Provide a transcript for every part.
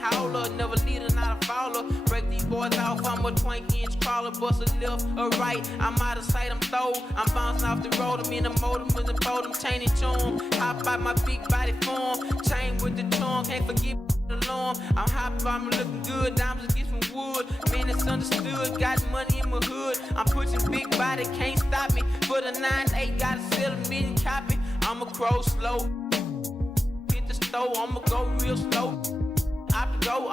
howler, never leader, not a fouler. Break these boys off, I'm a 20-inch crawler. Bust a left or right, I'm out of sight, I'm throw. I'm bouncing off the road, I'm in the motor, moving for them, chain and charm. Hop out my big body form, chain with the charm, can't forget the alarm. I'm hopping, I'm looking good, diamonds get some wood. Man, it's understood, got money in my hood. I'm pushing big body, can't stop me. For the 9-8, gotta sell a million copy. I'ma crow slow, hit the stove, I'ma go real slow. Out the go,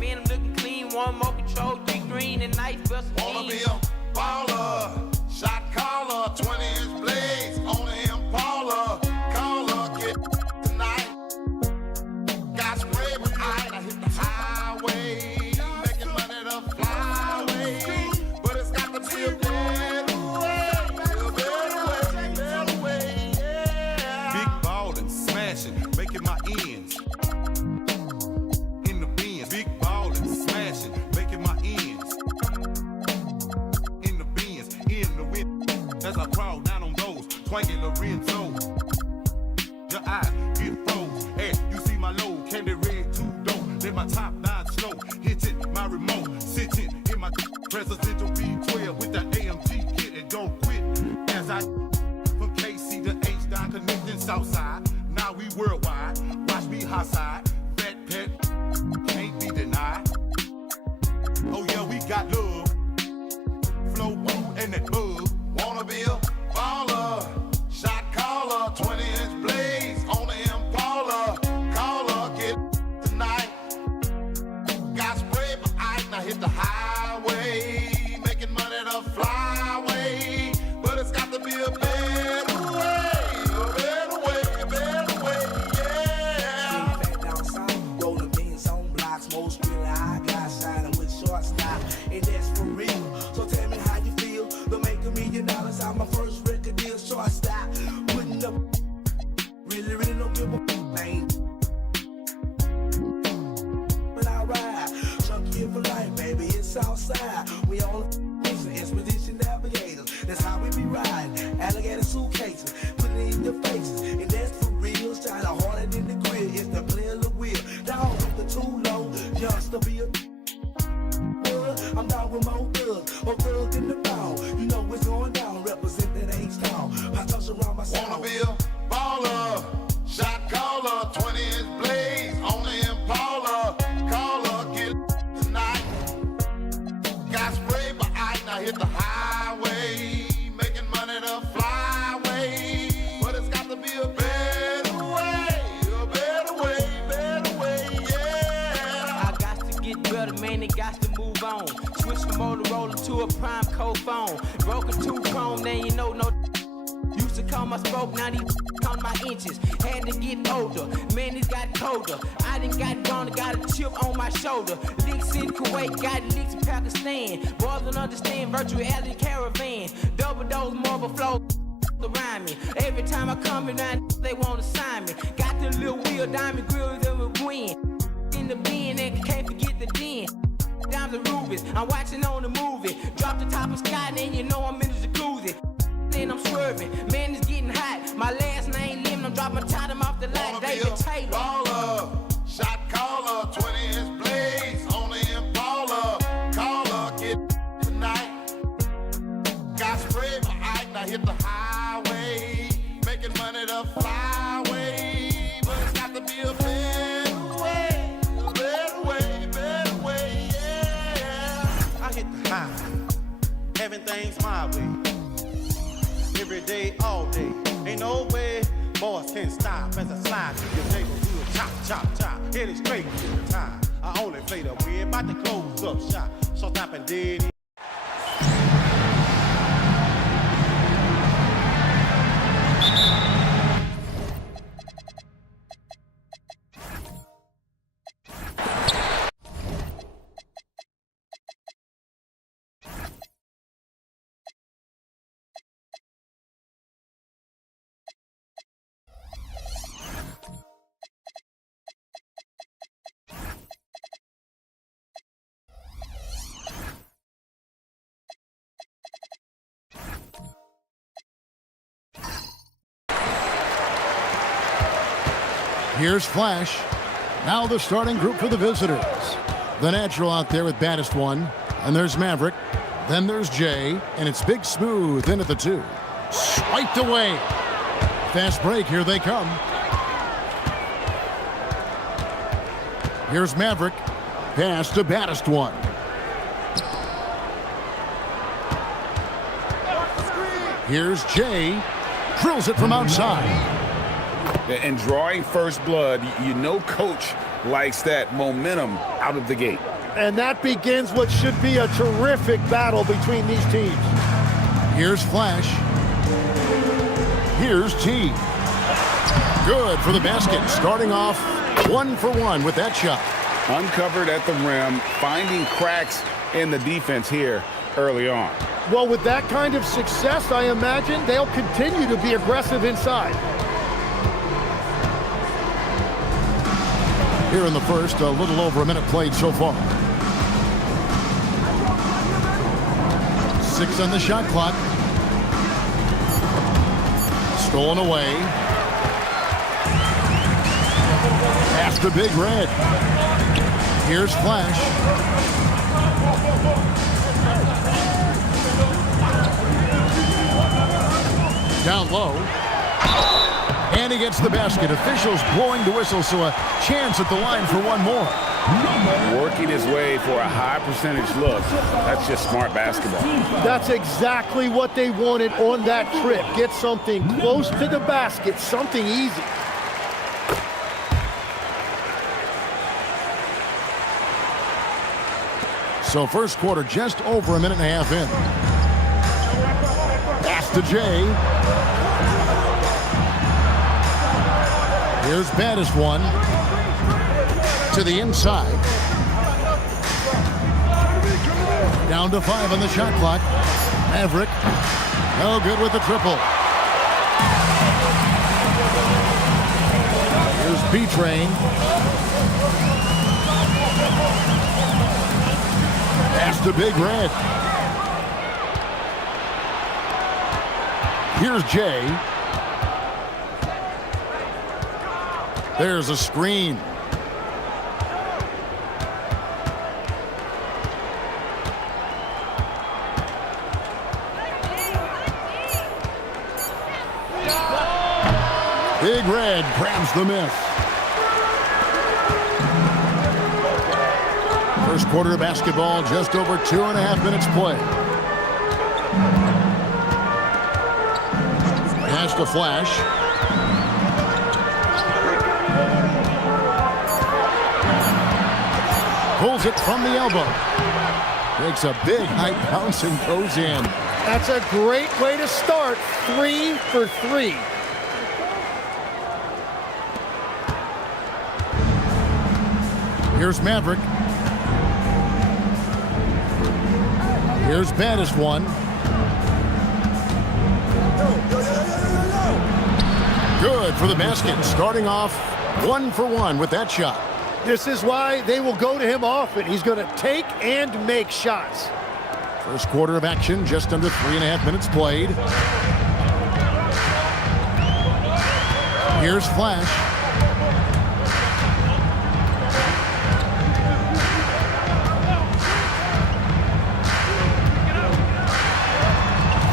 man, I'm looking clean, one more control, 3 green and nice bust. Wanna be a baller, shot caller, 20-inch blades on the Impala. Caller, get tonight. Got spray with ice, I hit the highway, making money to fly away. But it's got to be a better way, better way, yeah. Big ballin', smashing, making my ends. In the bins, big ballin', smashing, making my ends. In the bins, in the wind. As I crawl down on those, twanging Lorenzo. Your eyes get froze, and you see my load, candy red two-door. Let my top 9 slow, hitting my remote, sitting in my presidential B12 with the AMG kit and don't quit. As I from KC to H down connecting Southside, now we worldwide. Watch me hot side, fat pet, can't be denied. Oh yeah, we got love, flow boo and that bug. Wanna be a baller, shot caller, 20-inch blades on the Impala. Caller, get tonight. Got spray for ice, now hit the highway, making money to fly away. But it's got to be a better way, yeah. Back down south, rolling beans on blocks, most really I got shining with short stop, and that's for real. So tell me how you feel. The make $1 million out my first record deal, short stop, putting up. Really don't give a thing. When I ride, chunky for life, baby, it's outside. We on the expedition navigators. That's how we be riding. Alligator suitcases, put it in your faces, and that's for real. Shine harder than the grill. It's the player of the wheel. Down with the too low, youngster be a. I'm down with more thugs in the bound. You know what's going down, represent that H-Town. I touch around my sound. Wanna be a baller, shot caller, 20-inch blades on the Impala. Caller, get tonight. Got spray for ice, now hit the highway, making money to fly away. But it's got to be a better way, yeah. I got to get better, man, it got to move on. Switch from Motorola to a prime cold phone. Broke a 2 chrome, then you know no. Used to call my spoke, now these count my inches. Had to get older, man, it got colder. I done got gone, got a chip on my shoulder. Licks in Kuwait, got licks in Pakistan. Boys don't understand virtual reality caravan. Double dose marble flow around me. Every time I come around, they want to sign me. Got the little wheel, diamond grills that will win. In the bin, and can't forget the den. Diamonds and rubies, I'm watching on the movie. Drop the top of sky, and you know I'm in the jacuzzi. Then I'm swerving, man, it's getting hot. My last name Lim, I'm dropping time off the light. David Taylor. Baller, shot caller, 20-inch blades on the Impala. Caller, get tonight. Got spray for ice, now hit the highway, making money to fly away. But it's got to be a better way, yeah. I hit the high, having things my way. Every day, all day, ain't no way boys can stop as I slide through your neighborhood. Chop, chop, chop, headed straight to the time. I only play the win, about to close up shop. So stop and dead. Here's Flash. Now the starting group for the visitors. The natural out there with baddest one. And there's Maverick. Then there's Jay. And it's Big Smooth in at the 2. Swiped away. Fast break. Here they come. Here's Maverick. Pass to baddest one. Here's Jay. Drills it from outside. And drawing first blood, you know coach likes that momentum out of the gate. And that begins what should be a terrific battle between these teams. Here's Flash. Here's T. Good for the basket. Starting off 1 for 1 with that shot. Uncovered at the rim, finding cracks in the defense here early on. Well, with that kind of success, I imagine they'll continue to be aggressive inside. Here in the first, a little over a minute played so far. 6 on the shot clock. Stolen away. Pass to Big Red. Here's Flash. Down low. And he gets the basket. Officials blowing the whistle, so a chance at the line for one more. Working his way for a high percentage look. That's just smart basketball. That's exactly what they wanted on that trip. Get something close to the basket, something easy. So first quarter just over a minute and a half in. Pass to Jay. Here's baddest one. To the inside. Down to 5 on the shot clock. Maverick. No good with the triple. Here's B-Train. Pass to Big Red. Here's Jay. There's a screen. Big Red grabs the miss. First quarter of basketball, just over 2.5 minutes play. Pass to Flash. Pulls it from the elbow. Takes a big high bounce and goes in. That's a great way to start. 3 for 3. Here's Maverick. Here's baddest one. Good for the basket. Starting off 1 for 1 with that shot. This is why they will go to him often. He's going to take and make shots. First quarter of action, just under 3.5 minutes played. Here's Flash.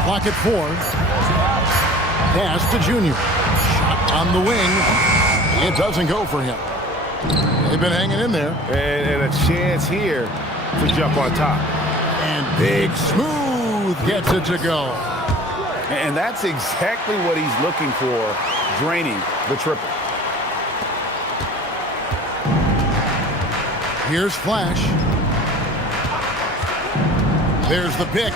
Clock at 4. Pass to Junior. Shot on the wing. It doesn't go for him. They've been hanging in there. And a chance here to jump on top. And Big Smooth gets it to go. And that's exactly what he's looking for, draining the triple. Here's Flash. There's the pick.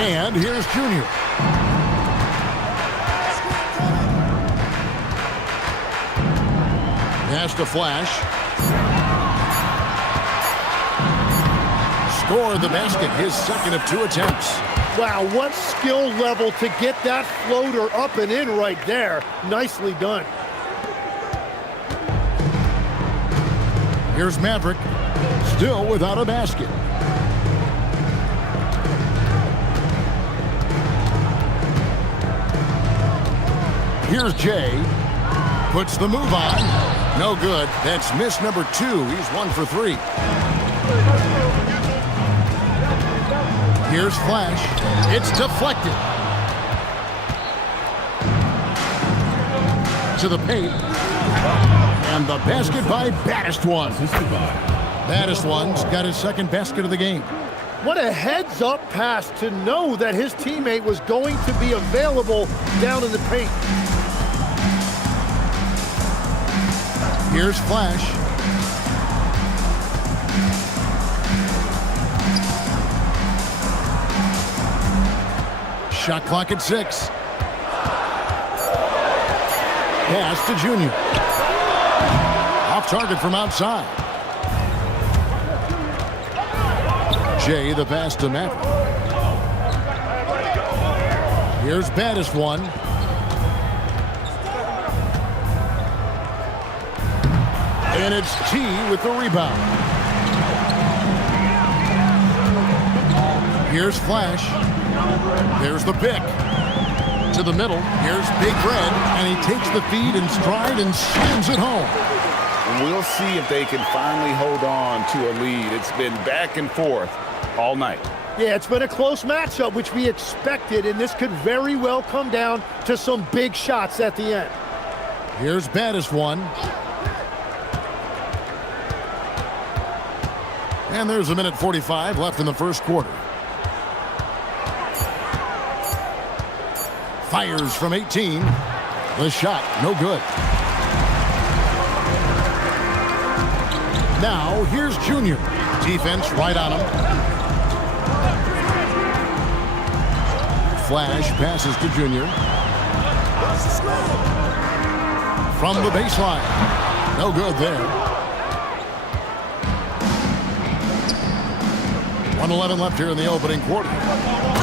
And here's Junior. Pass to Flash. Scored the basket, his second of 2 attempts. Wow, what skill level to get that floater up and in right there. Nicely done. Here's Maverick, still without a basket. Here's Jay, puts the move on. No good. That's miss number 2. He's 1 for 3. Here's Flash. It's deflected. To the paint. And the basket by Baddest One. Baddest One's got his second basket of the game. What a heads-up pass to know that his teammate was going to be available down in the paint. Here's Flash. Shot clock at 6. Pass to Junior. Off target from outside. Jay, the pass to Maverick. Here's Baddest One. And it's T with the rebound. Here's Flash. There's the pick. To the middle. Here's Big Red. And he takes the feed in stride and slams it home. And we'll see if they can finally hold on to a lead. It's been back and forth all night. Yeah, it's been a close matchup, which we expected, and this could very well come down to some big shots at the end. Here's Baddest One. And there's 1:45 left in the first quarter. Fires from 18. The shot, no good. Now, here's Junior. Defense right on him. Flash passes to Junior. From the baseline. No good there. 1:11 left here in the opening quarter.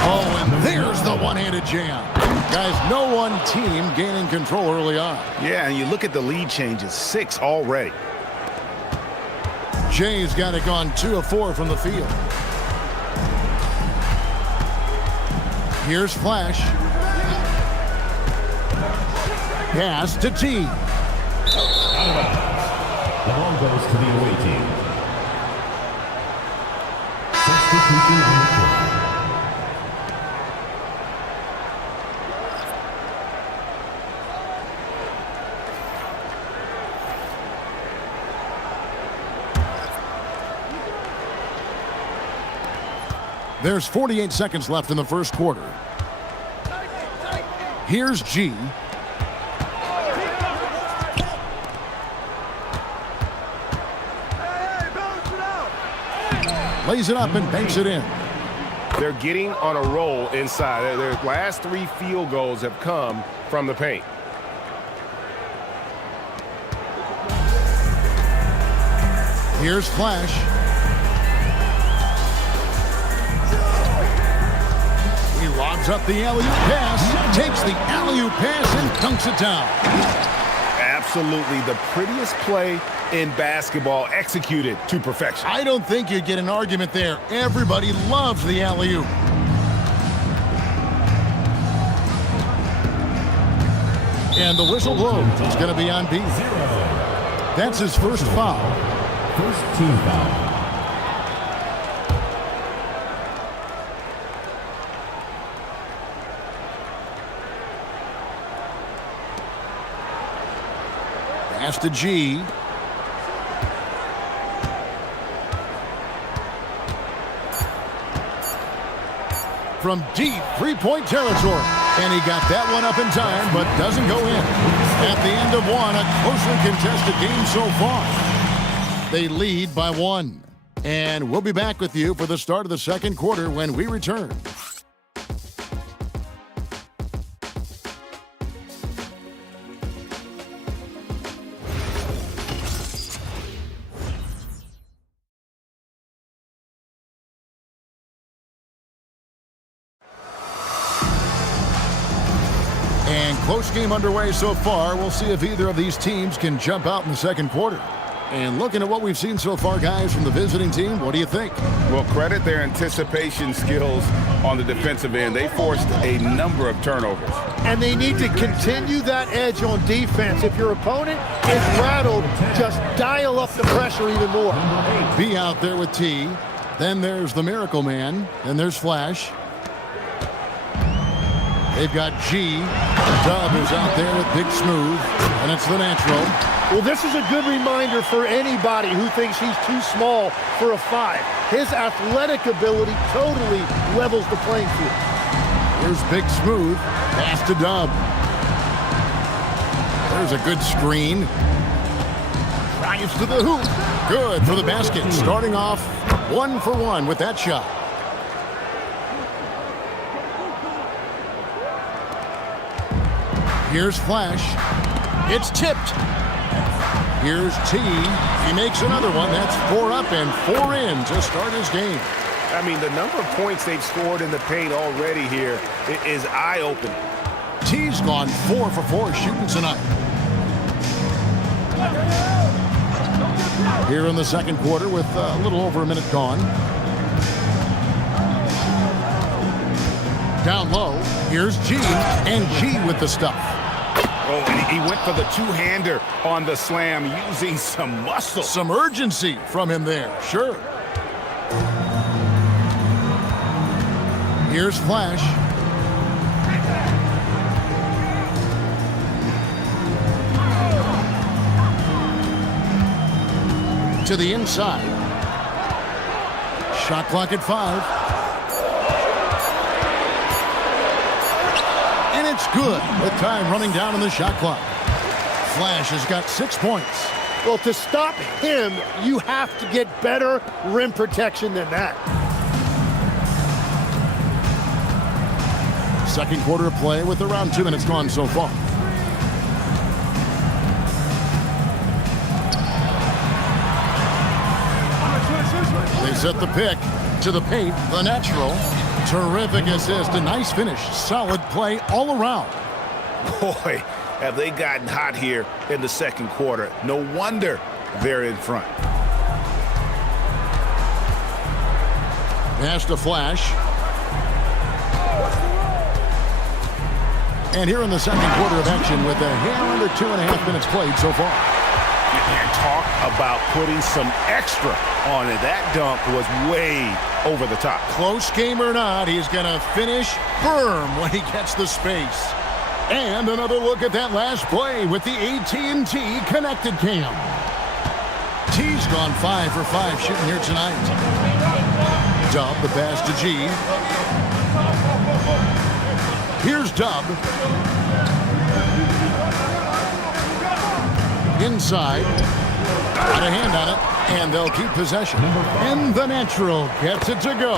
Oh, and there's the one-handed jam. Guys, no one team gaining control early on. Yeah, and you look at the lead changes, 6 already. Jay's got it gone 2 of 4 from the field. Here's Flash. Pass to T. Out of bounds. The ball goes to the away team. Substitution on the court. There's 48 seconds left in the first quarter. Here's G. Lays it up and banks it in. They're getting on a roll inside. Their last 3 field goals have come from the paint. Here's Flash. He lobs up the alley-oop pass, takes the alley-oop pass and dunks it down. Absolutely the prettiest play in basketball, executed to perfection. I don't think you'd get an argument there. Everybody loves the alley-oop. And the whistle blows. It's going to be on B. That's his first foul. First team foul. Pass to G. From deep three-point territory. And he got that one up in time, but doesn't go in. At the end of one, a closely contested game so far. They lead by 1. And we'll be back with you for the start of the second quarter when we return. And close game underway so far. We'll see if either of these teams can jump out in the second quarter. And looking at what we've seen so far, guys, from the visiting team, what do you think? Well, credit their anticipation skills on the defensive end. They forced a number of turnovers. And they need to continue that edge on defense. If your opponent is rattled, just dial up the pressure even more. B out there with T. Then there's the Miracle Man. Then there's Flash. They've got G. Dub is out there with Big Smooth. And it's the natural. Well, this is a good reminder for anybody who thinks he's too small for a 5. His athletic ability totally levels the playing field. Here's Big Smooth. Pass to Dub. There's a good screen. Drives to the hoop. Good for the basket. Starting off 1 for 1 with that shot. Here's Flash. It's tipped. Here's T. He makes another one. That's 4 up and 4 in to start his game. I mean, the number of points they've scored in the paint already here is eye-opening. T's gone 4 for 4 shooting tonight. Here in the second quarter with a little over a minute gone. Down low, here's G, and G with the stuff. Oh, and he went for the two-hander on the slam, using some muscle. Some urgency from him there, sure. Here's Flash. To the inside. Shot clock at 5. And it's good with time running down on the shot clock. Flash has got 6 points. Well, to stop him, you have to get better rim protection than that. Second quarter of play with around 2 minutes gone so far. They set the pick to the paint, the natural. Terrific assist, a nice finish, solid play all around. Boy, have they gotten hot here in the second quarter. No wonder they're in front. Pass to Flash. And here in the second quarter of action with a hair under 2.5 minutes played so far. And talk about putting some extra on it. That dunk was way over the top. Close game or not, he's going to finish firm when he gets the space. And another look at that last play with the AT&T connected cam. T's gone 5 for 5 shooting here tonight. Dub, the pass to G. Here's Dub. Inside. Got a hand on it, and they'll keep possession. And the natural gets it to go.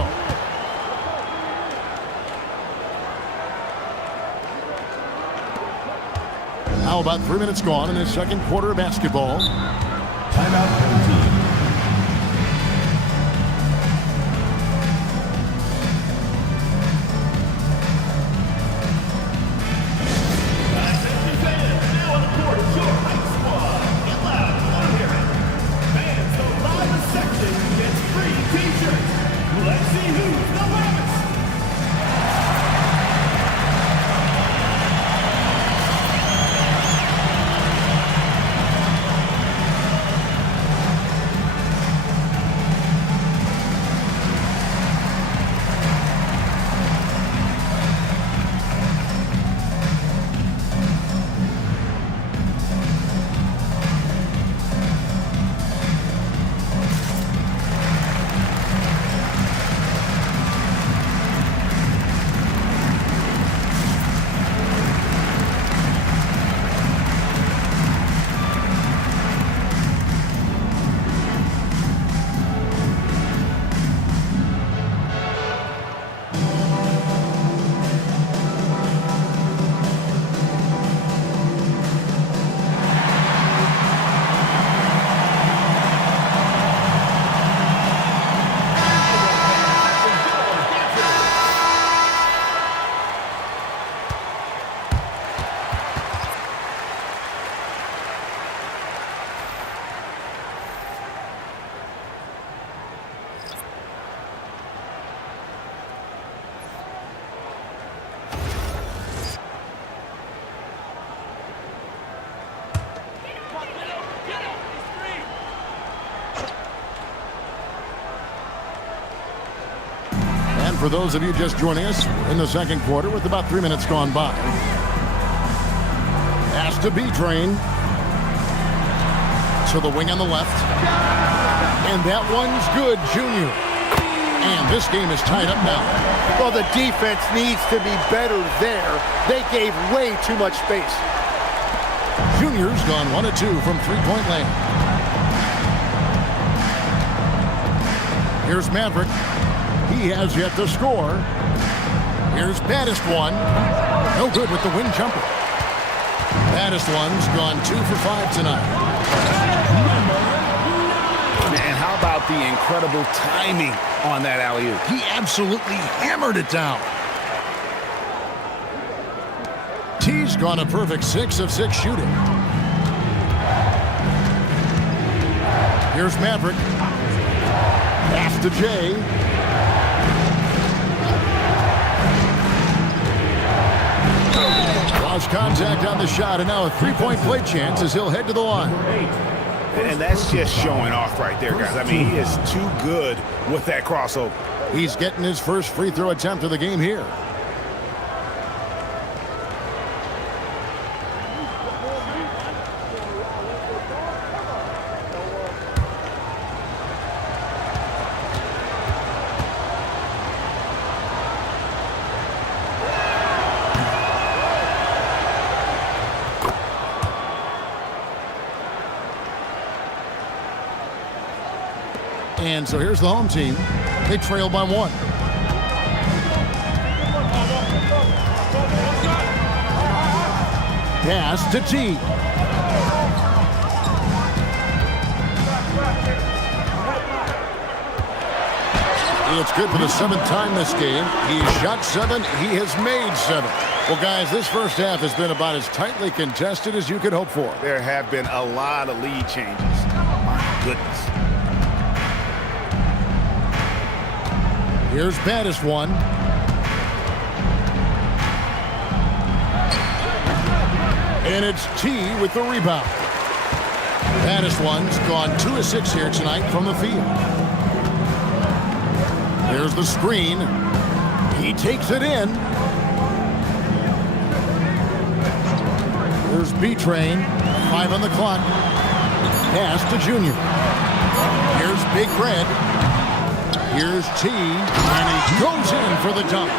Now about 3 minutes gone in the second quarter of basketball. Timeout for the team. And for those of you just joining us, in the second quarter with about 3 minutes gone by. Pass to B-Train. To the wing on the left. And that one's good, Junior. And this game is tied up now. Well, the defense needs to be better there. They gave way too much space. Junior's gone 1 of 2 from three-point land. Here's Maverick. He has yet to score. Here's Baddest One. No good with the wing jumper. Baddest One's gone 2 for 5 tonight. And how about the incredible timing on that alley-oop? He absolutely hammered it down. T's gone a perfect 6 of 6 shooting. Here's Maverick. Pass to Jay. Lost contact on the shot, and now a three-point play chance as he'll head to the line. And that's just showing off right there, guys. I mean, he is too good with that crossover. He's getting his first free throw attempt of the game here. And so here's the home team. They trail by 1. Pass to T. It's good for the 7th time this game. He's shot 7. He has made 7. Well, guys, this first half has been about as tightly contested as you could hope for. There have been a lot of lead changes. My goodness. Here's Baddest One. And it's T with the rebound. Baddest One's gone 2 of 6 here tonight from the field. There's the screen. He takes it in. There's B-Train. 5 on the clock. Pass to Junior. Here's Big Red. Here's T, and he goes in for the dunk.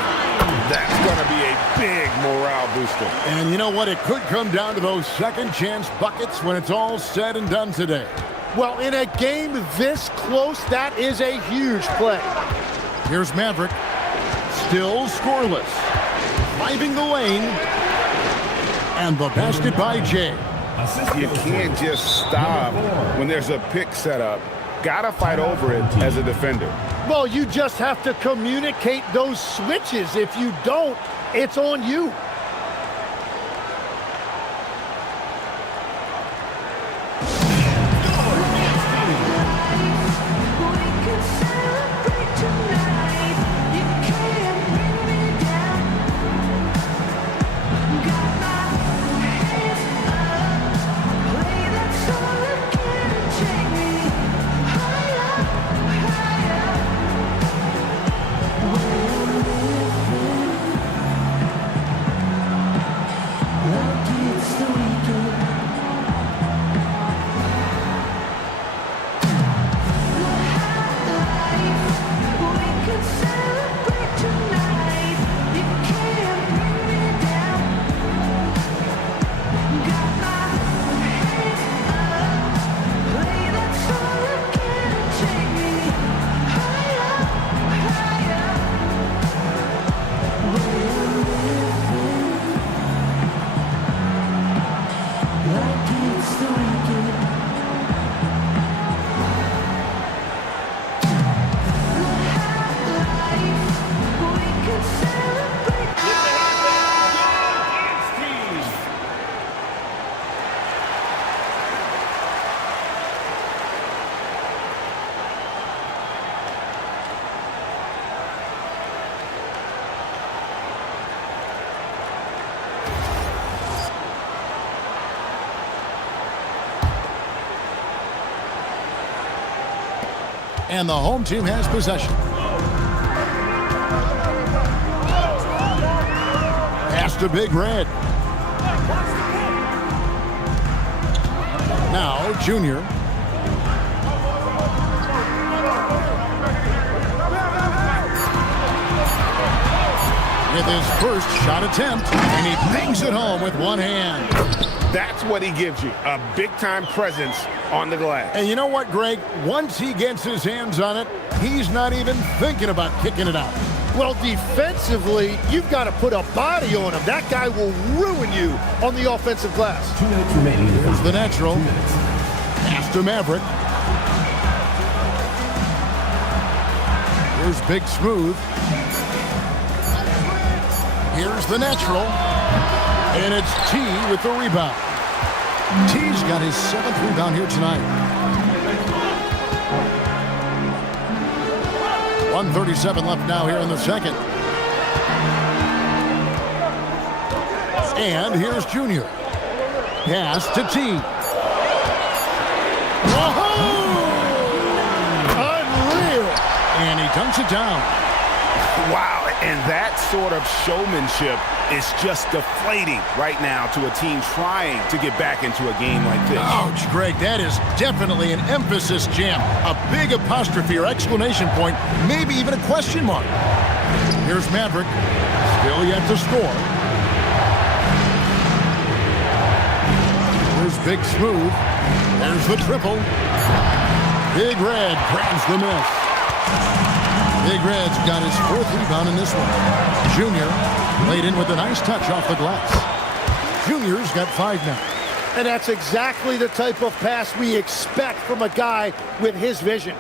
That's going to be a big morale booster. And you know what? It could come down to those second chance buckets when it's all said and done today. Well, in a game this close, that is a huge play. Here's Maverick. Still scoreless. Driving the lane. And the basket by Jay. You can't just stop when there's a pick set up. Gotta fight over it as a defender. Well, you just have to communicate those switches. If you don't, it's on you. And the home team has possession. to Big Red. Now, Junior. With his first shot attempt, and he bangs it home with one hand. That's what he gives you, a big-time presence on the glass. And you know what, Greg? Once he gets his hands on it, he's not even thinking about kicking it out. Well, defensively, you've got to put a body on him. That guy will ruin you on the offensive glass. 2 minutes remaining. Here's the natural. 2 minutes. Pass to Maverick. Here's Big Smooth. Here's the natural. And it's T with the rebound. T's got his 7th rebound here tonight. 1:37 left now here in the second. And here's Junior. Pass to T. Unreal! And he dunks it down. Wow, and that sort of showmanship is just deflating right now to a team trying to get back into a game like this. Ouch, Greg, that is definitely an emphasis jam. A big apostrophe or exclamation point, maybe even a question mark. Here's Maverick, still yet to score. Here's Big Smooth. There's the triple. Big Red grabs the miss. Big Red's got his 4th rebound in this one. Junior laid in with a nice touch off the glass. Junior's got 5 now. And that's exactly the type of pass we expect from a guy with his vision.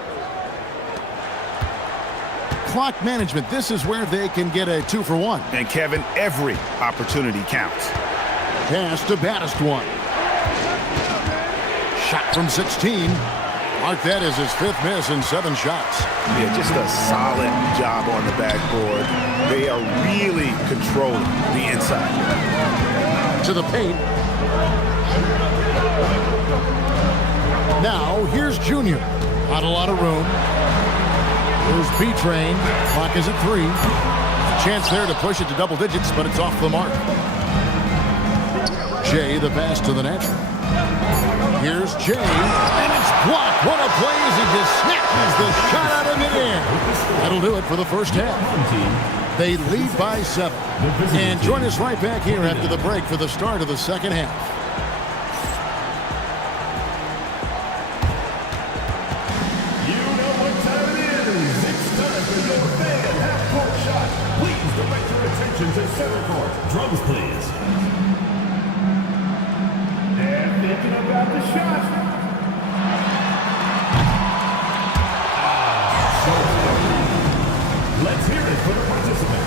Clock management, this is where they can get a 2-for-1. And Kevin, every opportunity counts. Pass to Baddest One. Shot from 16. Mark that as his 5th miss in 7 shots. Yeah, just a solid job on the backboard. They are really controlling the inside. To the paint. Now, here's Junior. Not a lot of room. Here's B-Train. Clock is at 3. Chance there to push it to double digits, but it's off the mark. Jay, the pass to the natural. Here's Jay, and it's blocked. What a play as he just snatches the shot out of midair. That'll do it for the first half. They lead by 7. And join us right back here after the break for the start of the second half. You know what time it is. It's time for your fan half-court shot. Please direct your attention to center court. Drums, please. They're thinking about the shot. Let's hear it for the participant.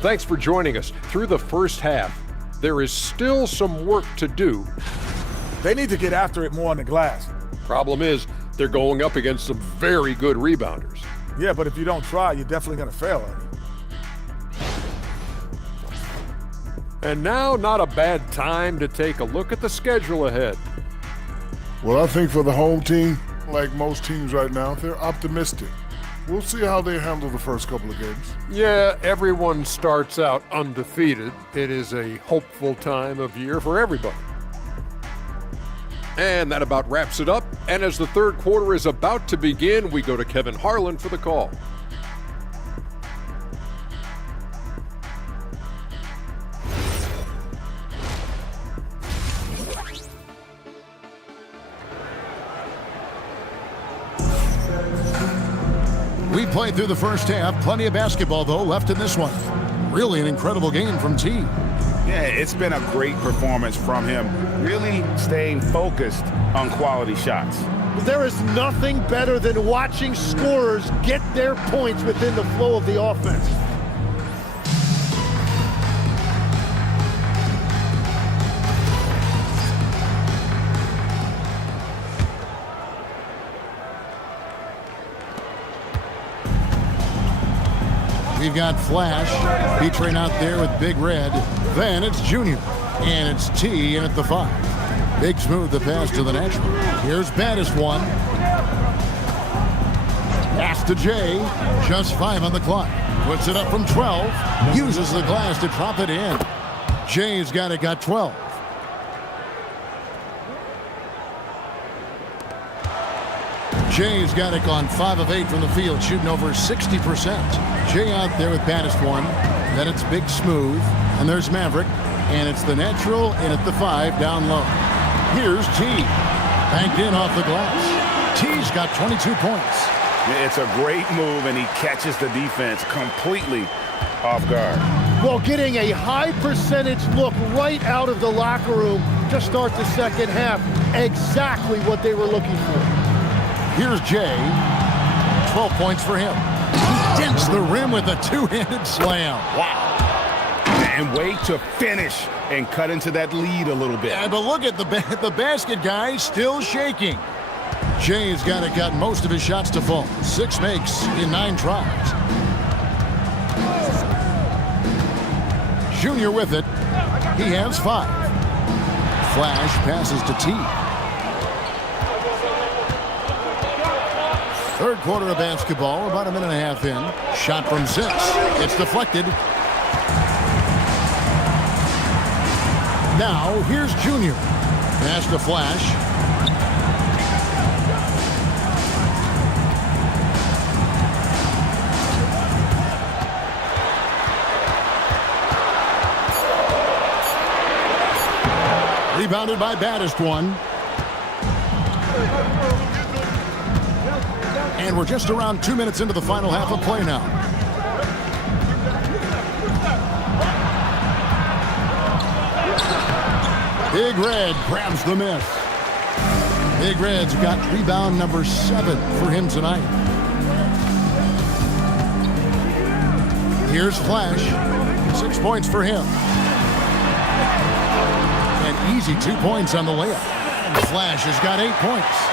Thanks for joining us. Through the first half, there is still some work to do. They need to get after it more on the glass. Problem is, they're going up against some very good rebounders. Yeah, but if you don't try, you're definitely going to fail at it. And now, not a bad time to take a look at the schedule ahead. Well, I think for the home team, like most teams right now, they're optimistic. We'll see how they handle the first couple of games. Yeah, everyone starts out undefeated. It is a hopeful time of year for everybody. And that about wraps it up. And as the third quarter is about to begin, we go to Kevin Harlan for the call. We played through the first half. Plenty of basketball, though, left in this one. Really an incredible game from T. Yeah, it's been a great performance from him, really staying focused on quality shots. There is nothing better than watching scorers get their points within the flow of the offense. We've got Flash. B-Train out there with Big Red. Then it's Junior. And it's T in at the 5. Big smooth the pass to the natural. Here's baddest one. Pass to Jay. Just 5 on the clock. Puts it up from 12. Uses the glass to drop it in. Jay's got 12. Jay's got it on 5 of 8 from the field, shooting over 60%. Jay out there with baddest one. Then it's big smooth. And there's Maverick. And it's the natural in at the 5 down low. Here's T. Banked in off the glass. T's got 22 points. It's a great move, and he catches the defense completely off guard. Well, getting a high percentage look right out of the locker room to start the second half. Exactly what they were looking for. Here's Jay. 12 points for him. He dents the rim with a two-handed slam. Wow. And wait to finish and cut into that lead a little bit. Yeah, but look at the basket, guys, still shaking. Jay's got most of his shots to fall. 6 makes in 9 tries. Junior with it. He has 5. Flash passes to T. Third quarter of basketball, about a minute and a half in. Shot from 6. It's deflected. Now, here's Junior. Pass to Flash. Rebounded by baddest one. And we're just around 2 minutes into the final half of play now. Big Red grabs the miss. Big Red's got rebound number 7 for him tonight. Here's Flash. 6 points for him. An easy 2 points on the layup. Flash has got 8 points.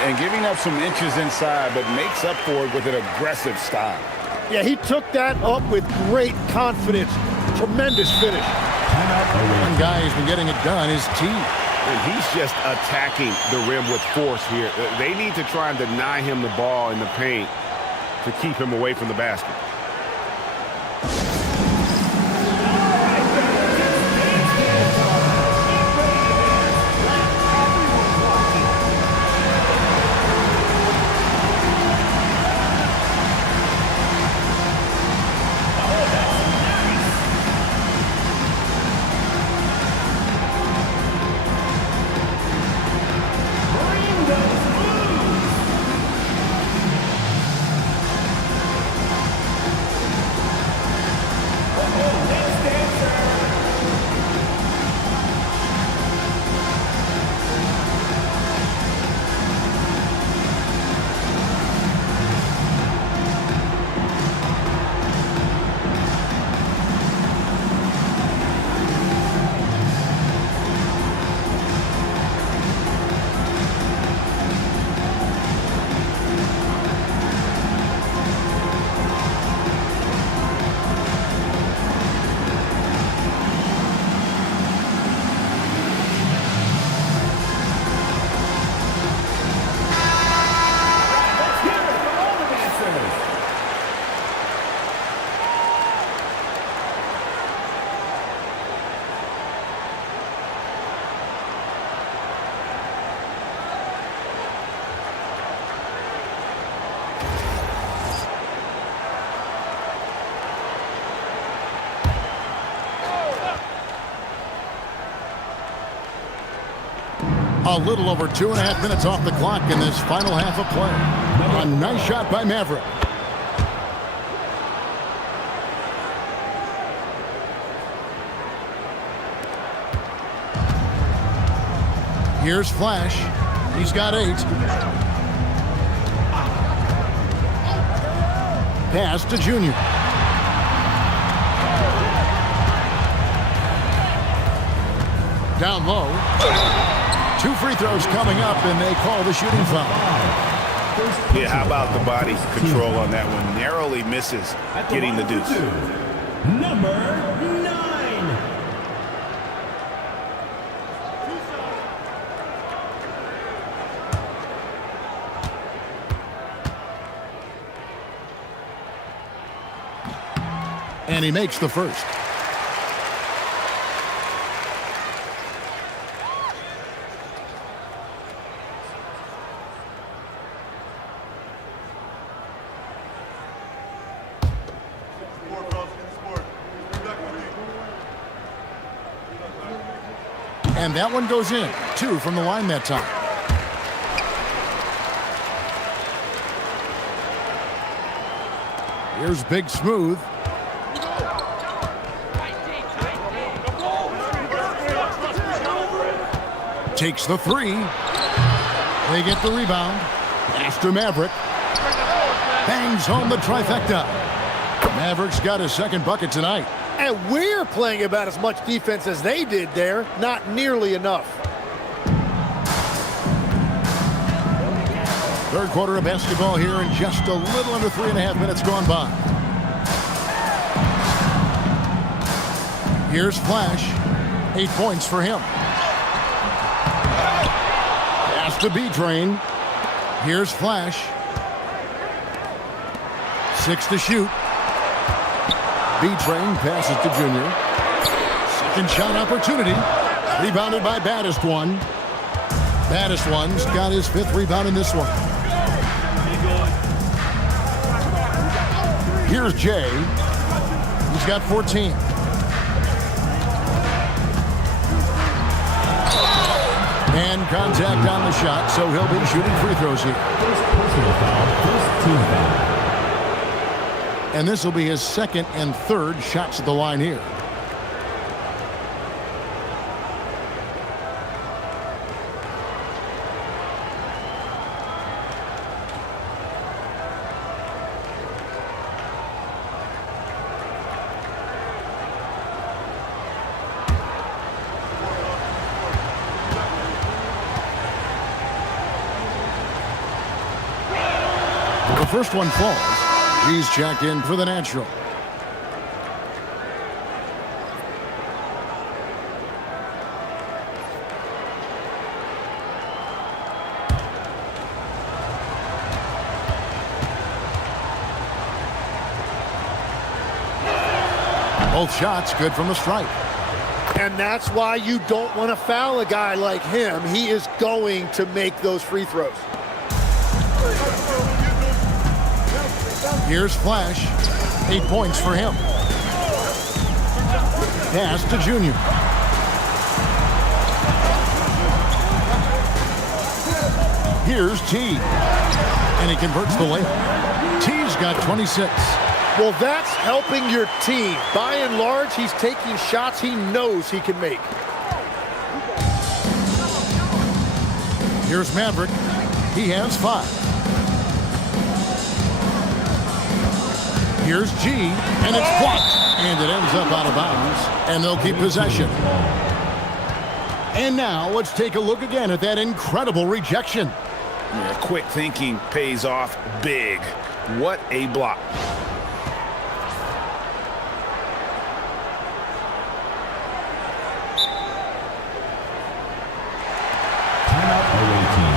And giving up some inches inside, but makes up for it with an aggressive style. Yeah, he took that up with great confidence. Tremendous finish. One guy who's been getting it done is T. And he's just attacking the rim with force here. They need to try and deny him the ball in the paint to keep him away from the basket. A little over 2.5 minutes off the clock in this final half of play. A nice shot by Maverick. Here's Flash. He's got 8. Pass to Junior. Down low. 2 free throws coming up, and they call the shooting foul. Yeah, how about the body control on that one? Narrowly misses getting the deuce. Number 9. And he makes the first. And that one goes in. 2 from the line that time. Here's Big Smooth. Takes the 3. They get the rebound. After Maverick. Bangs home the trifecta. Maverick's got his second bucket tonight. And we're playing about as much defense as they did there. Not nearly enough. Third quarter of basketball here in just a little under 3.5 minutes gone by. Here's Flash. 8 points for him. Pass to B-Train. Here's Flash. 6 to shoot. B-Train passes to Junior. Second shot opportunity. Rebounded by Baddest One. Baddest One's got his 5th rebound in this one. Here's Jay. He's got 14. And contact on the shot, so he'll be shooting free throws here. First team foul. And this will be his 2nd and 3rd shots at the line here. The first one falls. He's checked in for the natural. Both shots good from the stripe. And that's why you don't want to foul a guy like him. He is going to make those free throws. Here's Flash. 8 points for him. Pass to Junior. Here's T. And he converts the layup. T's got 26. Well, that's helping your team. By and large, he's taking shots he knows he can make. Here's Maverick. He has 5. Here's G, and it's blocked. And it ends up out of bounds, and they'll keep possession. And now let's take a look again at that incredible rejection. Yeah, quick thinking pays off big. What a block. Timeout away team.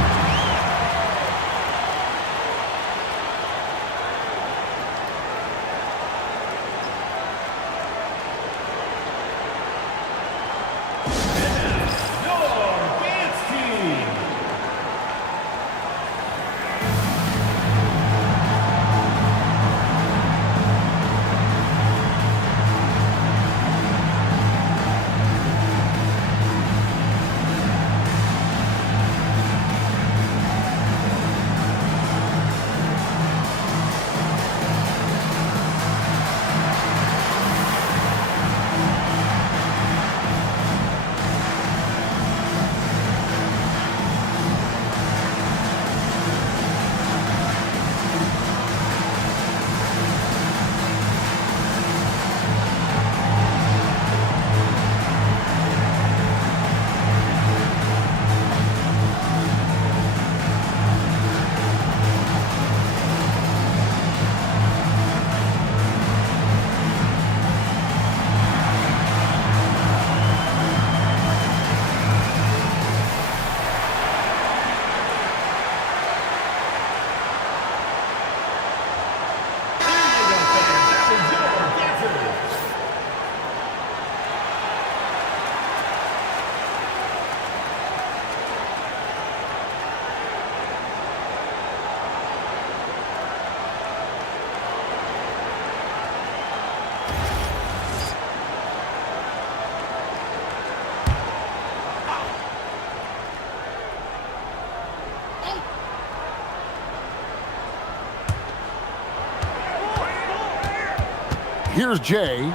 Here's Jay.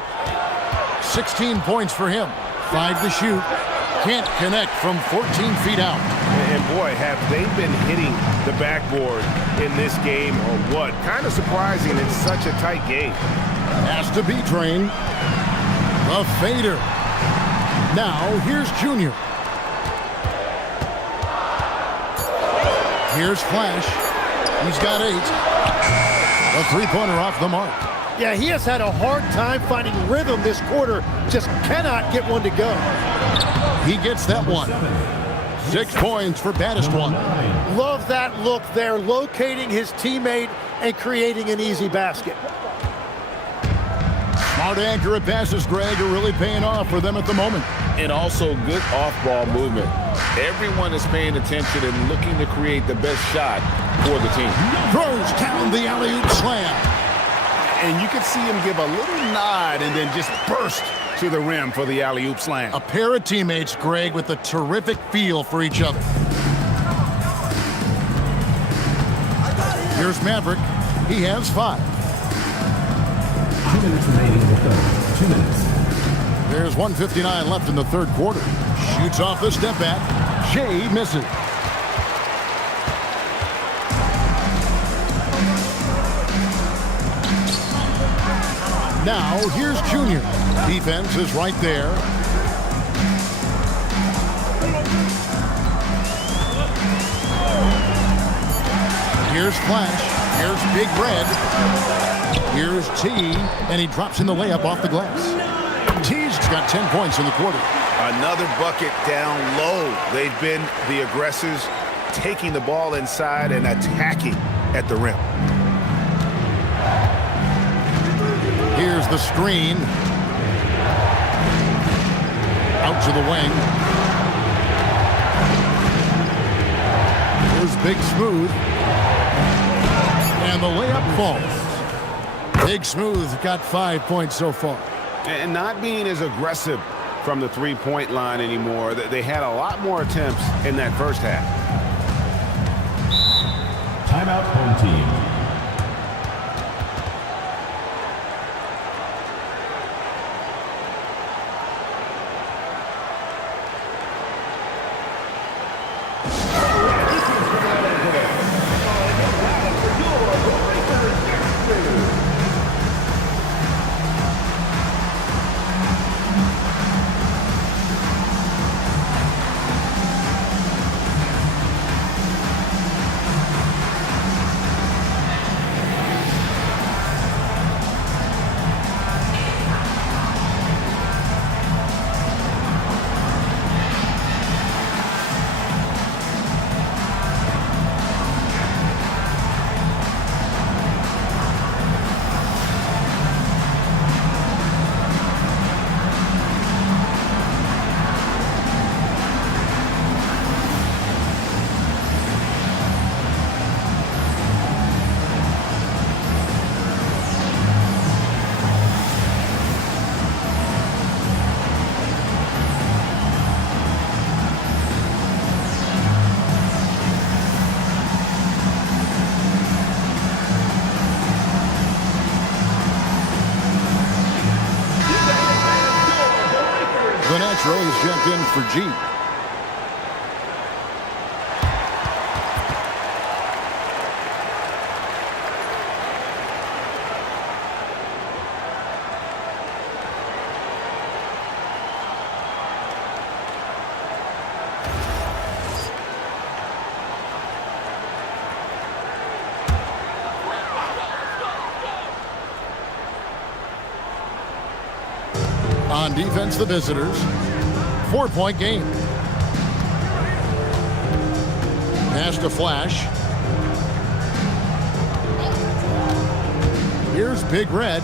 16 points for him. 5 to shoot. Can't connect from 14 feet out. And boy, have they been hitting the backboard in this game or what? Kind of surprising in such a tight game. Has to be Train. The fader. Now, here's Junior. Here's Flash. He's got 8. A three-pointer off the mark. Yeah, he has had a hard time finding rhythm this quarter. Just cannot get one to go. He gets that one. 6 points for baddest one. Love that look there, locating his teammate and creating an easy basket. Smart, accurate passes, Greg, are really paying off for them at the moment. And also good off-ball movement. Everyone is paying attention and looking to create the best shot for the team. Throws down the alley-oop slam. And you can see him give a little nod and then just burst to the rim for the alley-oop slam. A pair of teammates, Greg, with a terrific feel for each other. Here's Maverick. He has 5. 2 minutes remaining in the third. 2 minutes. There's 1:59 left in the third quarter. Shoots off the step back. Jay misses. Now, here's Junior. Defense is right there. Here's Flash. Here's Big Red. Here's T, and he drops in the layup off the glass. T's got 10 points in the quarter. Another bucket down low. They've been the aggressors, taking the ball inside and attacking at the rim. Here's the screen. Out to the wing. Here's Big Smooth. And the layup falls. Big Smooth got 5 points so far. And not being as aggressive from the three-point line anymore. They had a lot more attempts in that first half. Timeout, home team. The Natural has jumped in for G. On defense, the visitors. 4-point game. Pass to Flash. Here's Big Red.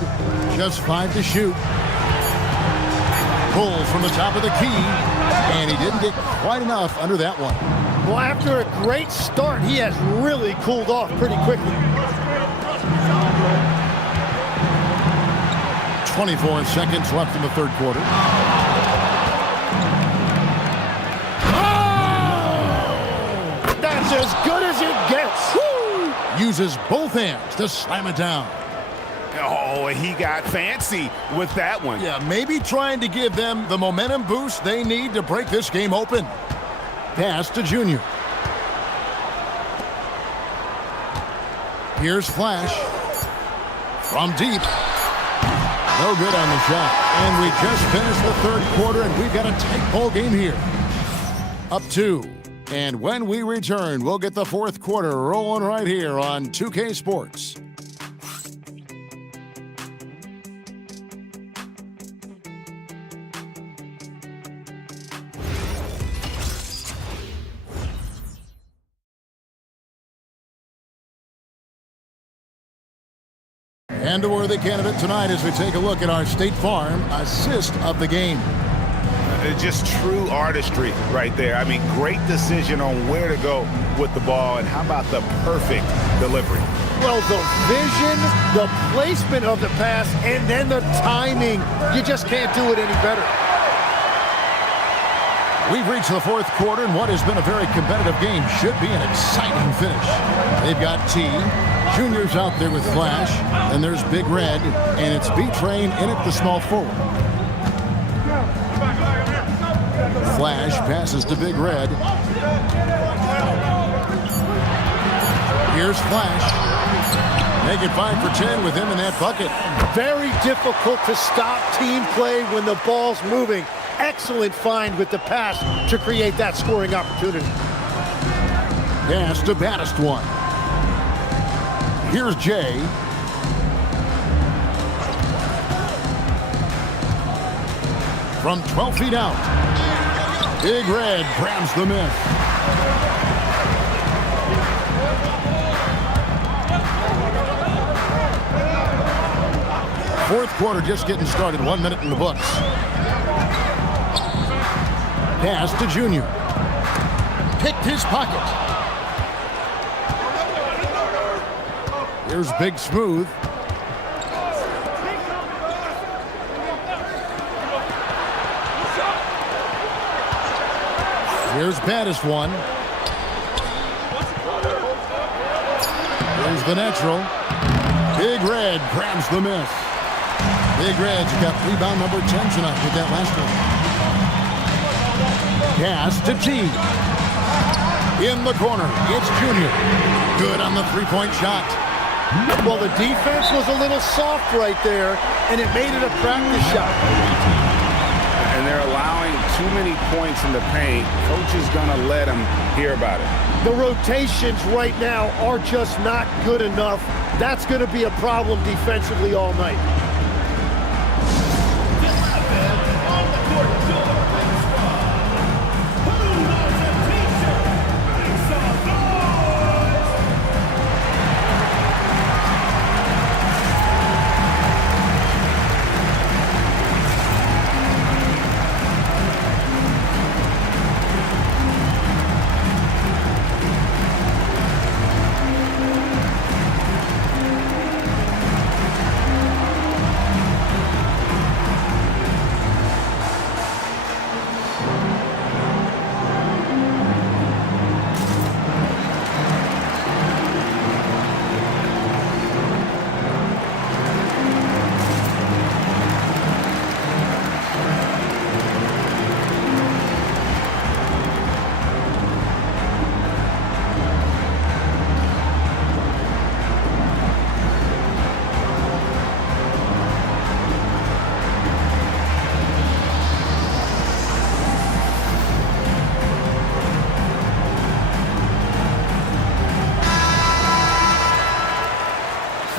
Just 5 to shoot. Pull from the top of the key. And he didn't get quite enough under that one. Well, after a great start, he has really cooled off pretty quickly. 24 seconds left in the third quarter. Oh! That's as good as it gets. Woo! Uses both hands to slam it down. Oh, he got fancy with that one. Yeah, maybe trying to give them the momentum boost they need to break this game open. Pass to Junior. Here's Flash. From deep. No good on the shot. And we just finished the third quarter, and we've got a tight ball game here. Up 2. And when we return, we'll get the fourth quarter rolling right here on 2K Sports. And a worthy candidate tonight as we take a look at our State Farm assist of the game. Just true artistry right there. I mean, great decision on where to go with the ball, and how about the perfect delivery? Well, the vision, the placement of the pass, and then the timing. You just can't do it any better. We've reached the fourth quarter, and what has been a very competitive game should be an exciting finish. They've got T. Junior's out there with Flash, and there's Big Red, and it's B-Train in at the small forward. Flash passes to Big Red. Here's Flash. Make it 5 for 10 with him in that bucket. Very difficult to stop team play when the ball's moving. Excellent find with the pass to create that scoring opportunity. Pass to Baddest One. Here's Jay. From 12 feet out. Big Red grabs the miss. Fourth quarter just getting started. 1 minute in the books. Pass to Junior. Picked his pocket. Here's Big Smooth. Here's Baddest One. Here's the natural. Big Red grabs the miss. Big Red's got rebound number 10 tonight with that last one. Pass to T. In the corner, it's Junior. Good on the three-point shot. Well, the defense was a little soft right there, and it made it a practice shot. And they're allowing too many points in the paint. Coach is going to let them hear about it. The rotations right now are just not good enough. That's going to be a problem defensively all night.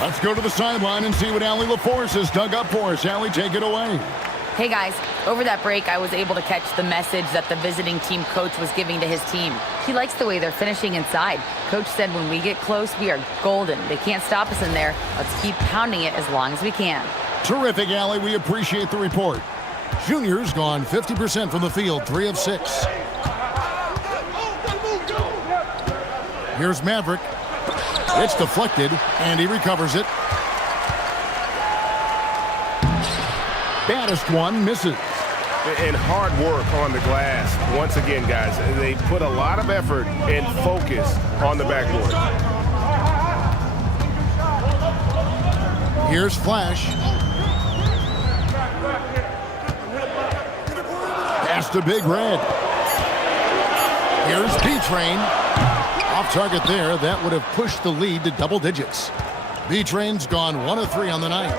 Let's go to the sideline and see what Allie LaForce has dug up for us. Allie, take it away. Hey guys, over that break, I was able to catch the message that the visiting team coach was giving to his team. He likes the way they're finishing inside. Coach said when we get close, we are golden. They can't stop us in there. Let's keep pounding it as long as we can. Terrific, Allie. We appreciate the report. Junior's gone 50% from the field, 3 of 6. Here's Maverick. It's deflected, and he recovers it. Baddest One misses. And hard work on the glass. Once again, guys, they put a lot of effort and focus on the backboard. Here's Flash. Pass to Big Red. Here's B-Train. Off target there. That would have pushed the lead to double digits. B-Train's gone 1 of 3 on the night.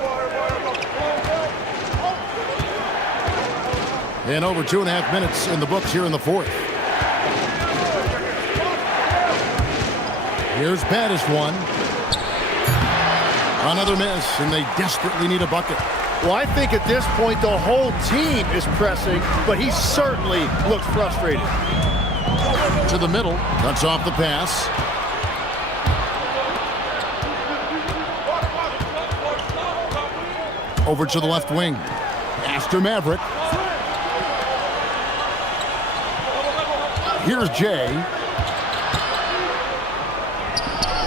And over 2.5 minutes in the books here in the fourth. Here's Baddest one. Another miss, and they desperately need a bucket. Well, I think at this point the whole team is pressing, but he certainly looks frustrated. To the middle, cuts off the pass. Over to the left wing. Astor Maverick. Here's Jay.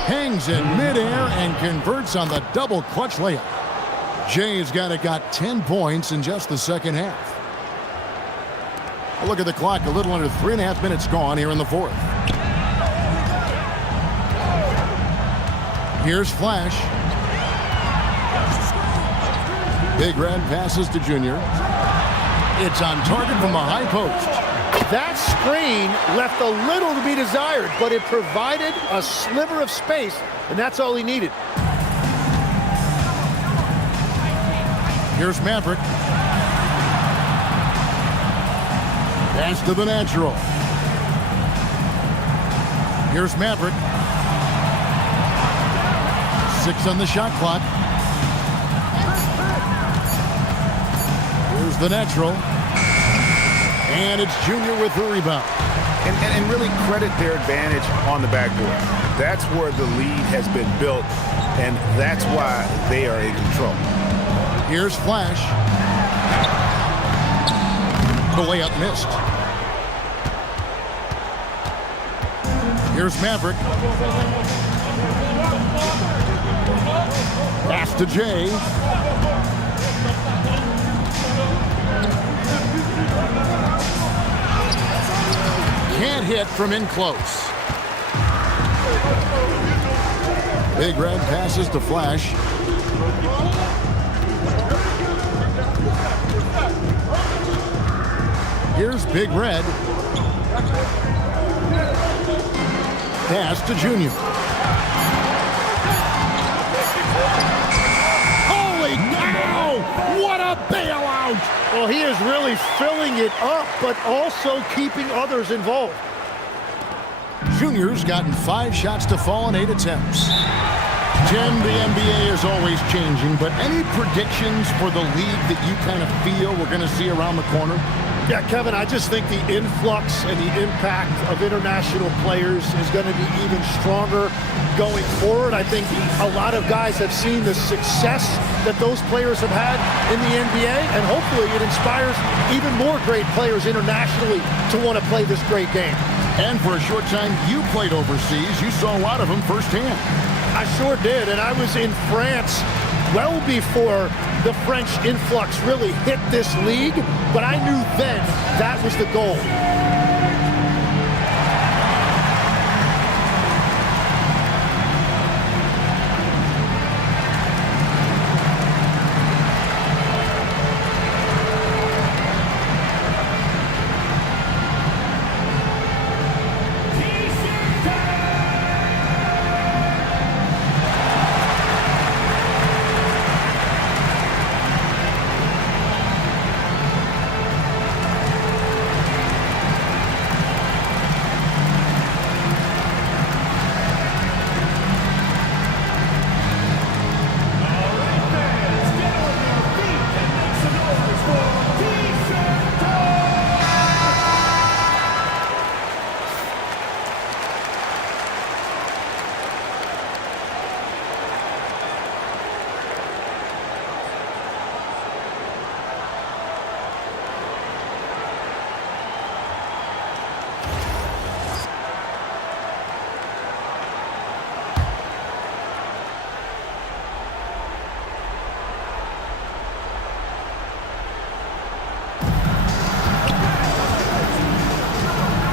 Hangs in midair and converts on the double clutch layup. Jay's got 10 points in just the second half. A look at the clock, a little under 3.5 minutes gone here in the fourth. Here's Flash. Big Red passes to Junior. It's on target from the high post. That screen left a little to be desired, but it provided a sliver of space, and that's all he needed. Here's Maverick. Pass to the natural. Here's Maverick. 6 on the shot clock. Here's the natural. And it's Junior with the rebound. And really credit their advantage on the backboard. That's where the lead has been built, and that's why they are in control. Here's Flash. The layup missed. Here's Maverick. Pass to Jay. Can't hit from in close. Big Red passes to Flash. Here's Big Red. Pass to Junior. Holy cow! What a bailout! Well, he is really filling it up, but also keeping others involved. Junior's gotten 5 shots to fall in 8 attempts. Jim, the NBA is always changing, but any predictions for the league that you kind of feel we're going to see around the corner? Yeah, Kevin, I just think the influx and the impact of international players is going to be even stronger going forward. I think a lot of guys have seen the success that those players have had in the NBA, and hopefully it inspires even more great players internationally to want to play this great game. And for a short time, you played overseas. You saw a lot of them firsthand. I sure did, and I was in France well before the French influx really hit this league, but I knew then that was the goal.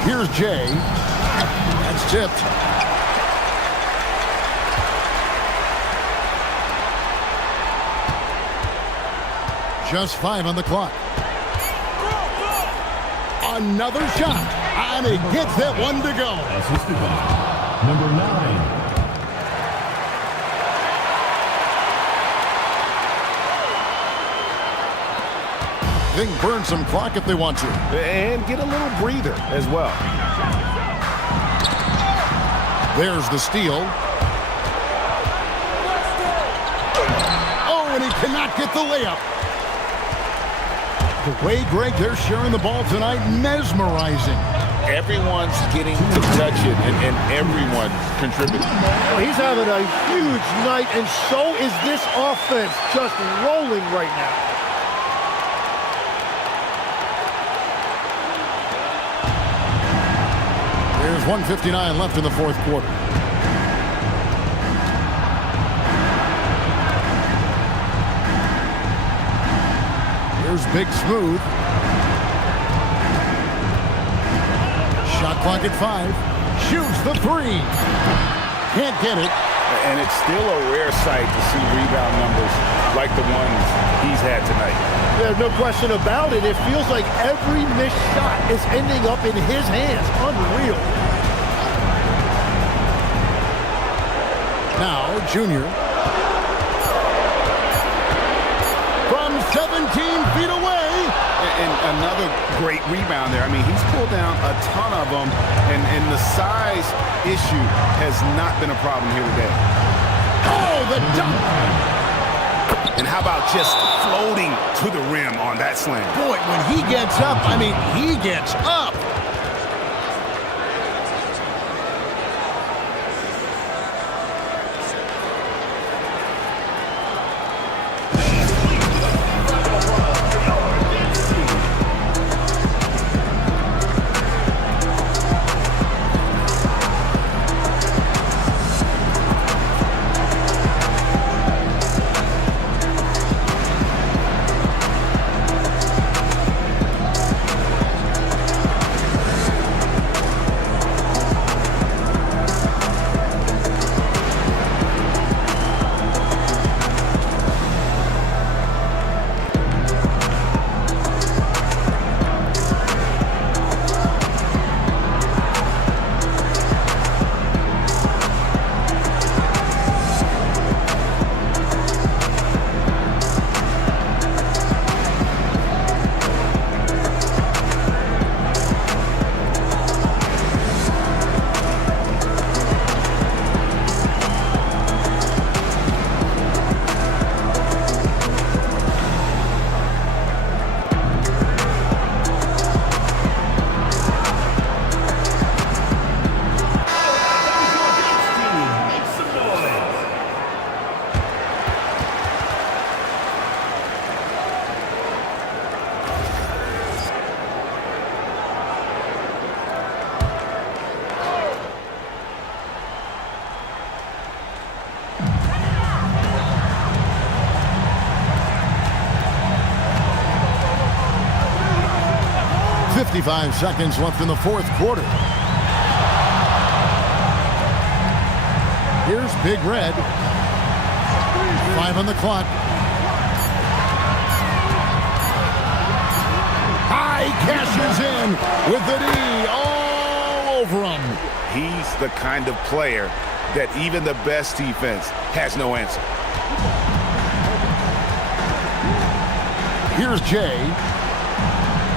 Here's Jay. That's tipped. Just 5 on the clock. Another shot, and he gets that one to go. Assisted by number 9. They can burn some clock if they want to. And get a little breather as well. There's the steal. Oh, and he cannot get the layup. The way, Greg, they're sharing the ball tonight, mesmerizing. Everyone's getting to touch it, and everyone contributing. Well, he's having a huge night, and so is this offense, just rolling right now. There's 1:59 left in the fourth quarter. Here's Big Smooth. Shot clock at 5. Shoots the 3. Can't get it. And it's still a rare sight to see rebound numbers like the ones he's had tonight. There's no question about it. It feels like every missed shot is ending up in his hands. Unreal. Now, Junior. From 17 feet away. And another great rebound there. I mean, he's pulled down a ton of them, and the size issue has not been a problem here today. Oh, the dunk! And how about just floating to the rim on that slam? Boy, when he gets up, I mean, he gets up. .55 seconds left in the fourth quarter. Here's Big Red. 5 on the clock. High cashes in with the D all over him. He's the kind of player that even the best defense has no answer. Here's Jay.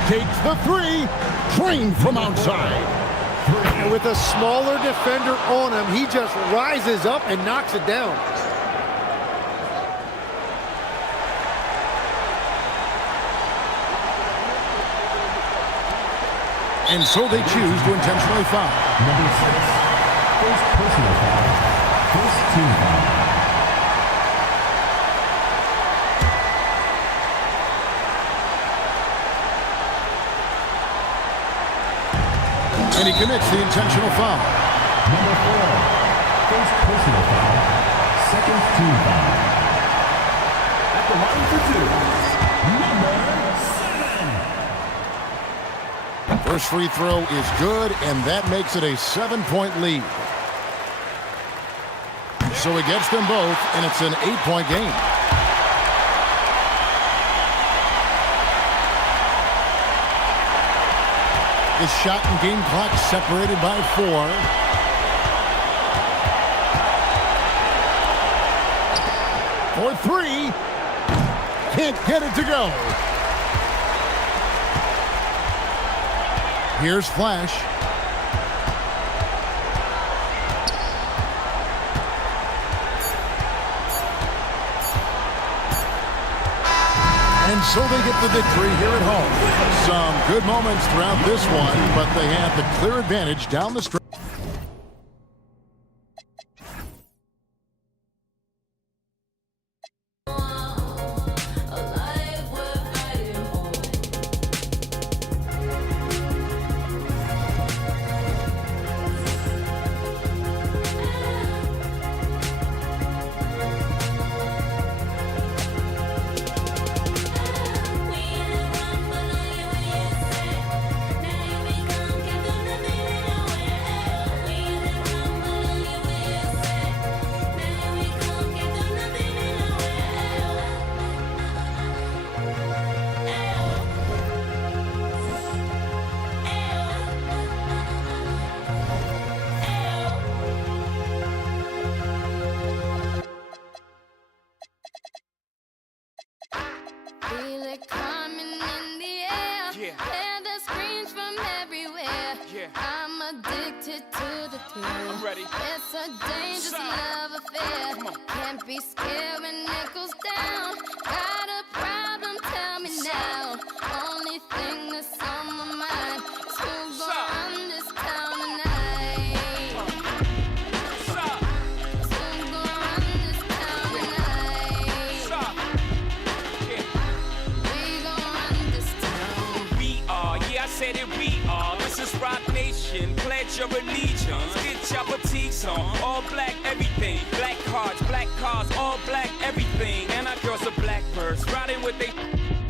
Takes the 3, trained from outside. And with a smaller defender on him, he just rises up and knocks it down. And so they choose to intentionally foul. Number 6, first personal foul, first team foul. And he commits the intentional foul. Number 4, first personal foul, second team foul. At the line for 2, number 7. First free throw is good, and that makes it a 7-point lead. So he gets them both, and it's an 8-point game. The shot and game clock separated by 4. For 3. Can't get it to go. Here's Flash. And so they get the victory here at home. Some good moments throughout this one, but they have the clear advantage down the stretch. Feel it coming in the air. Hear the screams from everywhere. I'm addicted to the thrill. I'm ready. It's a dangerous love affair. Can't be scared when it goes down. Got a problem? Tell me now. Only thing that's on my mind is who's gonna run this town tonight. Said it, we are. This is Rock Nation. Pledge your allegiance. Get your boutiques on. All black, everything. Black cars, all black, everything. And our girls are blackbirds. Riding with they.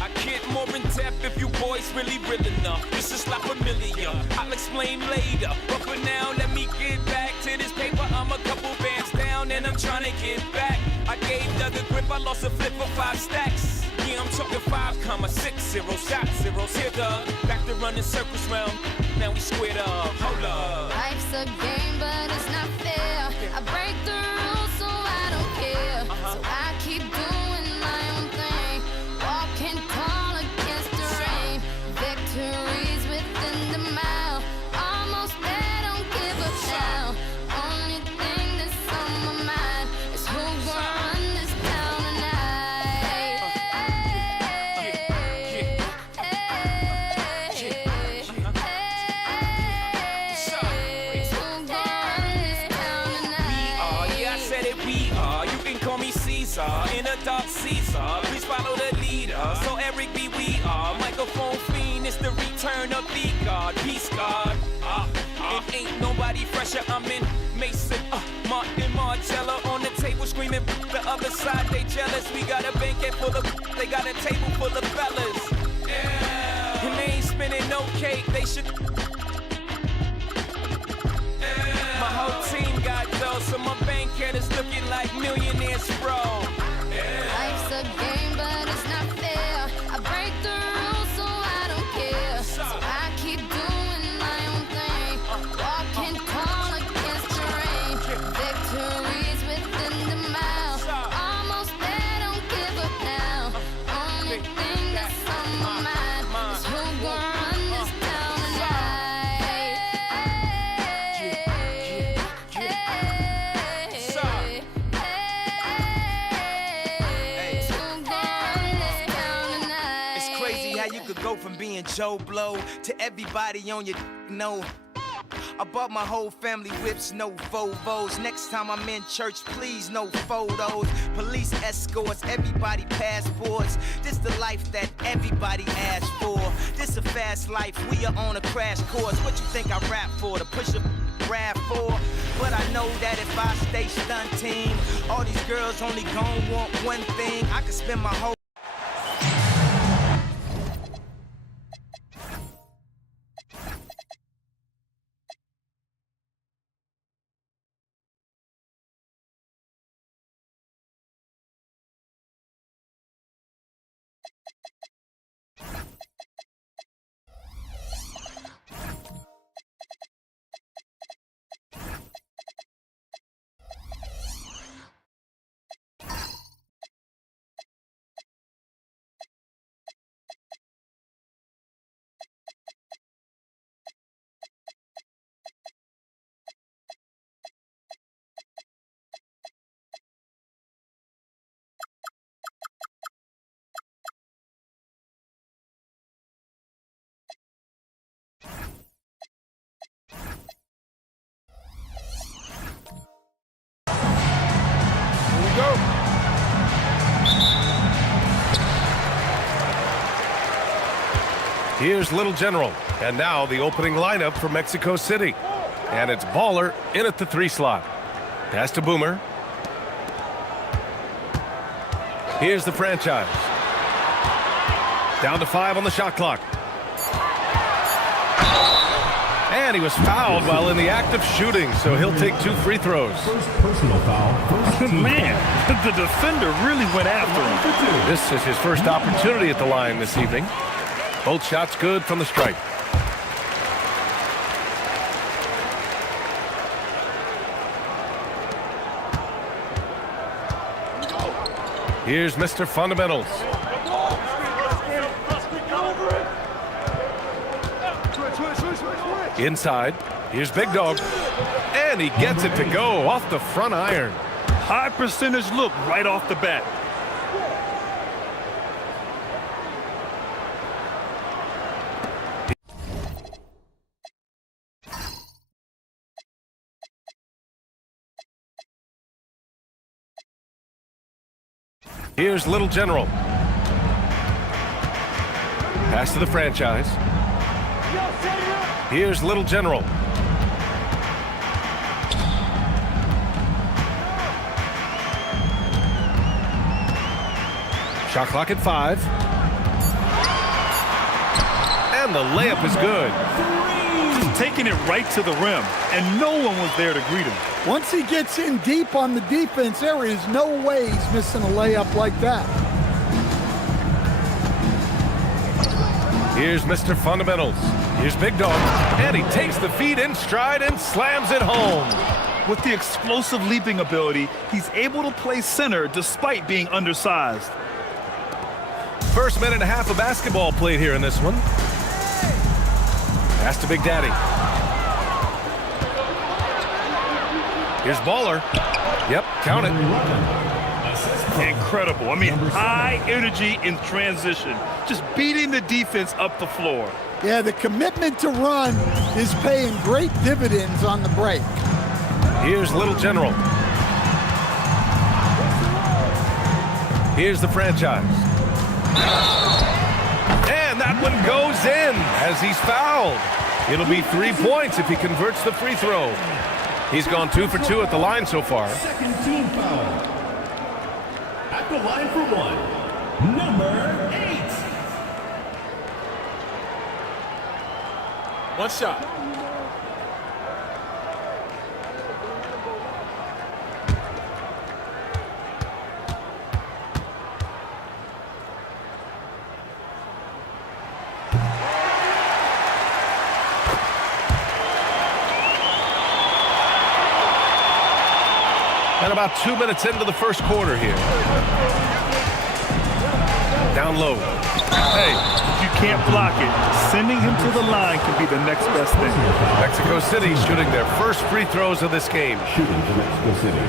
I get more in depth if you boys really real enough. This is not familiar. I'll explain later. But for now, let me get back to this paper. I'm a couple bands down and I'm trying to get back. I gave Doug a grip. I lost a flip for 5 stacks. Yeah, I'm talking 5,60 shot zeros. Here, Doug. Back to running circles round. Now we squared up. Hold up. Life's a game, but it's not fair. I break the rules, so I don't care. So I keep doing my own thing. Walking tall against the rain. Victories within the mile. Almost there, don't give up now. Only thing that's on my mind is who's gonna run this town tonight. In a dark Caesar, please follow the leader. So Eric B, we are microphone fiend. It's the return of the God, peace God. It ain't nobody fresher. I'm in Mason, Martin Margiela on the table screaming. The other side they jealous. We got a banquet full of. They got a table full of fellas. Yeah. And they ain't spinning no cake. They should. My whole team got dough, so my banquet is looking like millionaires, bro. Life's a game, but it's not fair. I break the rules, so I don't care. So I keep doing my own thing. Walking tall against the rain. Victories within the mile. Almost there, don't give up now. Only thing that's on my mind is who's gonna run this town tonight. Go from being Joe Blow to everybody on your know. I bought my whole family whips, no Volvos. Next time I'm in church, please no photos. Police escorts, everybody passports. This the life that everybody asked for. This a fast life, we are on a crash course. What you think I rap for? To push a rap for? But I know that if I stay stunting, all these girls only gon' want one thing. I could spend my whole Here's Little General. And now the opening lineup for Mexico City. And it's Baller in at the 3 slot. Pass to Boomer. Here's the franchise. Down to 5 on the shot clock. And he was fouled while in the act of shooting, so he'll take 2 free throws. First personal foul. Man, the defender really went after him. This is his first opportunity at the line this evening. Both shots good from the stripe. Here's Mr. Fundamentals. Inside. Here's Big Dog. And he gets it to go off the front iron. High percentage look right off the bat. Here's Little General. Pass to the franchise. Here's Little General. Shot clock at 5. And the layup is good. Just taking it right to the rim, and no one was there to greet him. Once he gets in deep on the defense, there is no way he's missing a layup like that. Here's Mr. Fundamentals. Here's Big Dog. And he takes the feed in stride and slams it home. With the explosive leaping ability, he's able to play center despite being undersized. First minute and a half of basketball played here in this one. Pass to Big Daddy. Here's Baller. Yep, count it. Incredible. I mean, high energy in transition. Just beating the defense up the floor. Yeah, the commitment to run is paying great dividends on the break. Here's Little General. Here's the franchise. And that one goes in as he's fouled. It'll be 3 points if he converts the free throw. He's gone 2 for 2 at the line so far. Second team foul. At the line for 1, number 8. One shot. And about 2 minutes into the first quarter here. Down low. Hey, if you can't block it, sending him to the line can be the next best thing. Mexico City shooting their first free throws of this game. Shooting for Mexico City.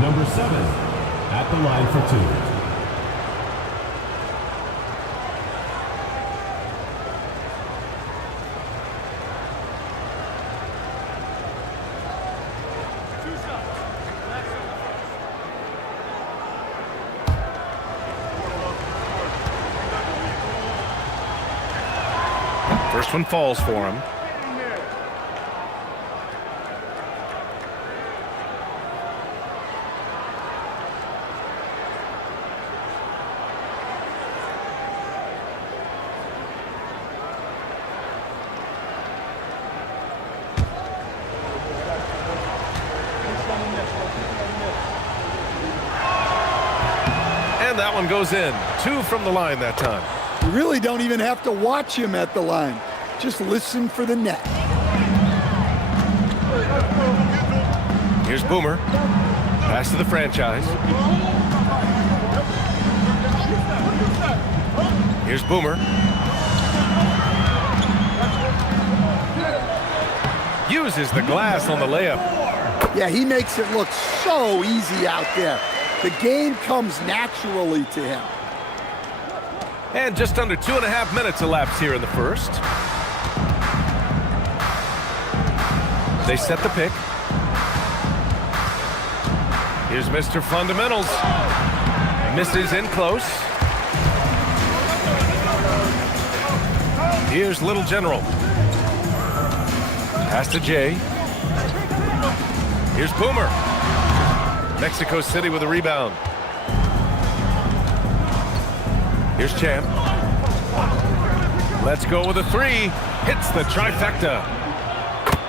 Number 7 at the line for 2. First one falls for him. And that one goes in. 2 from the line that time. You really don't even have to watch him at the line. Just listen for the net. Here's Boomer. Pass to the franchise. Here's Boomer. Uses the glass on the layup. Yeah, he makes it look so easy out there. The game comes naturally to him. And just under 2.5 minutes elapsed here in the first. They set the pick. Here's Mr. Fundamentals. Misses in close. Here's Little General. Pass to Jay. Here's Boomer. Mexico City with a rebound. Here's Champ. Let's go with a three. Hits the trifecta.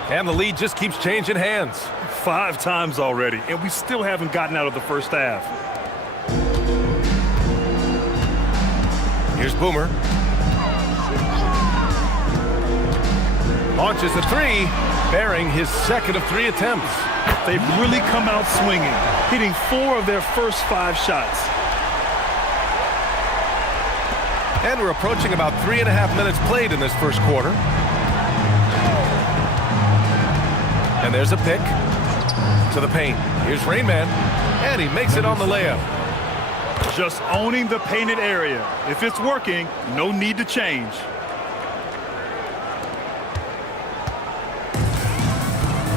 And the lead just keeps changing hands. 5 times already, and we still haven't gotten out of the first half. Here's Boomer. Launches a three, bearing his second of 3 attempts. They've really come out swinging, hitting 4 of their first 5 shots. And we're approaching about 3.5 minutes played in this first quarter. And there's a pick to the paint. Here's Rain Man, and he makes it on the layup. Just owning the painted area. If it's working, no need to change.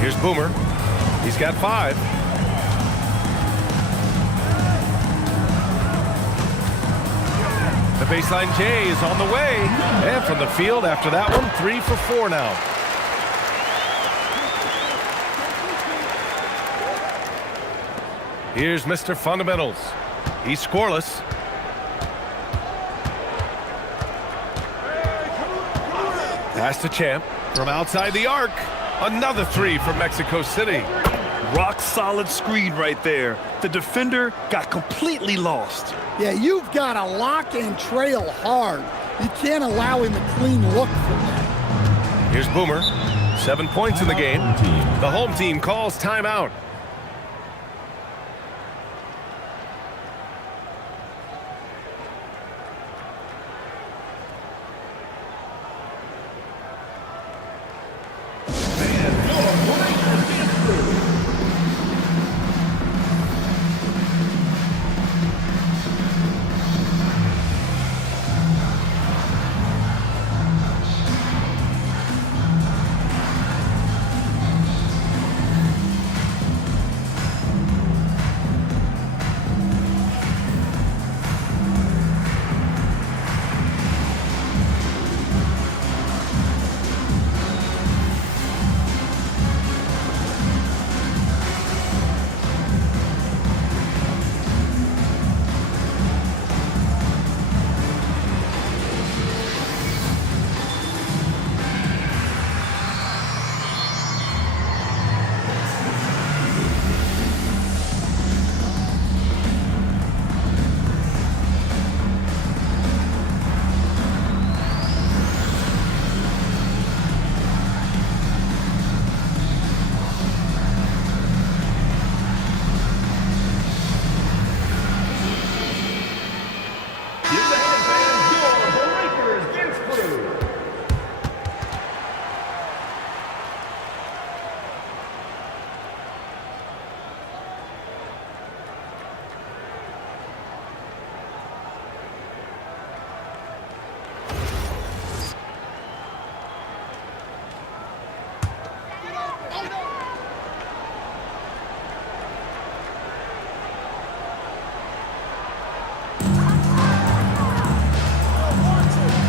Here's Boomer. He's got 5. The baseline J is on the way. And from the field after that one, 3 for 4 now. Here's Mr. Fundamentals. He's scoreless. Pass to Champ from outside the arc. Another 3 from Mexico City. Rock solid screen right there. The defender got completely lost. Yeah, you've got to lock and trail hard. You can't allow him a clean look from that. Here's Boomer. 7 points in the game. The home team calls timeout.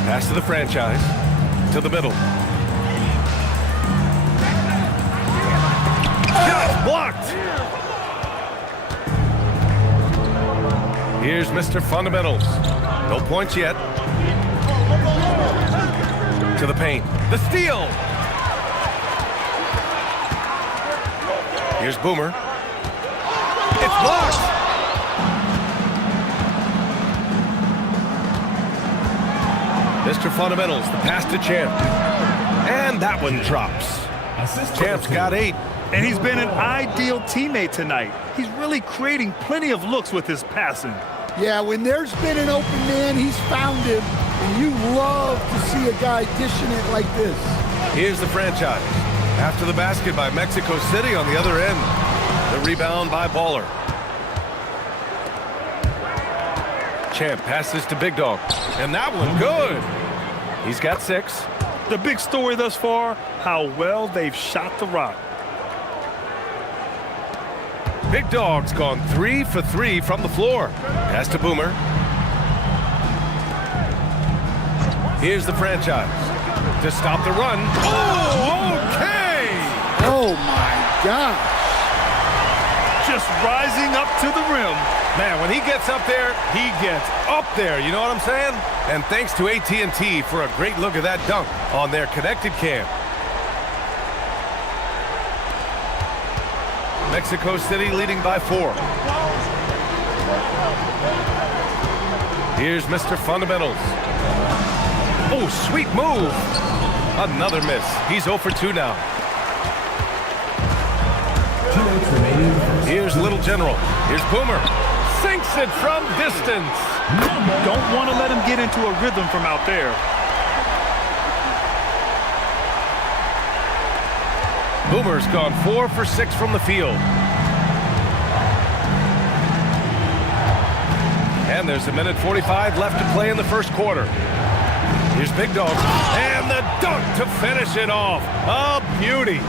Pass to the franchise. To the middle. Shot blocked. Here's Mr. Fundamentals. No points yet. To the paint. The steal. Here's Boomer. It's blocked. Mr. Fundamentals, the pass to Champ. And that one drops. Champ's got 8. And he's been an ideal teammate tonight. He's really creating plenty of looks with his passing. Yeah, when there's been an open man, he's found him. And you love to see a guy dishing it like this. Here's the franchise. After the basket by Mexico City on the other end. The rebound by Baller. Champ passes to Big Dog. And that one good. He's got 6. The big story thus far, how well they've shot the rock. Big Dog's gone 3 for 3 from the floor. Pass to Boomer. Here's the franchise. to stop the run. Oh, okay! Oh, my gosh. Just rising up to the rim. Man, when he gets up there, he gets up there. You know what I'm saying? And thanks to AT&T for a great look at that dunk on their connected cam. Mexico City leading by 4. Here's Mr. Fundamentals. Oh, sweet move. Another miss. He's 0 for 2 now. Here's Little General. Here's Boomer. Sinks it from distance. Don't want to let him get into a rhythm from out there. Boomer's gone 4 for 6 from the field. And there's 1:45 left to play in the first quarter. Here's Big Dog. And the dunk to finish it off. A beauty.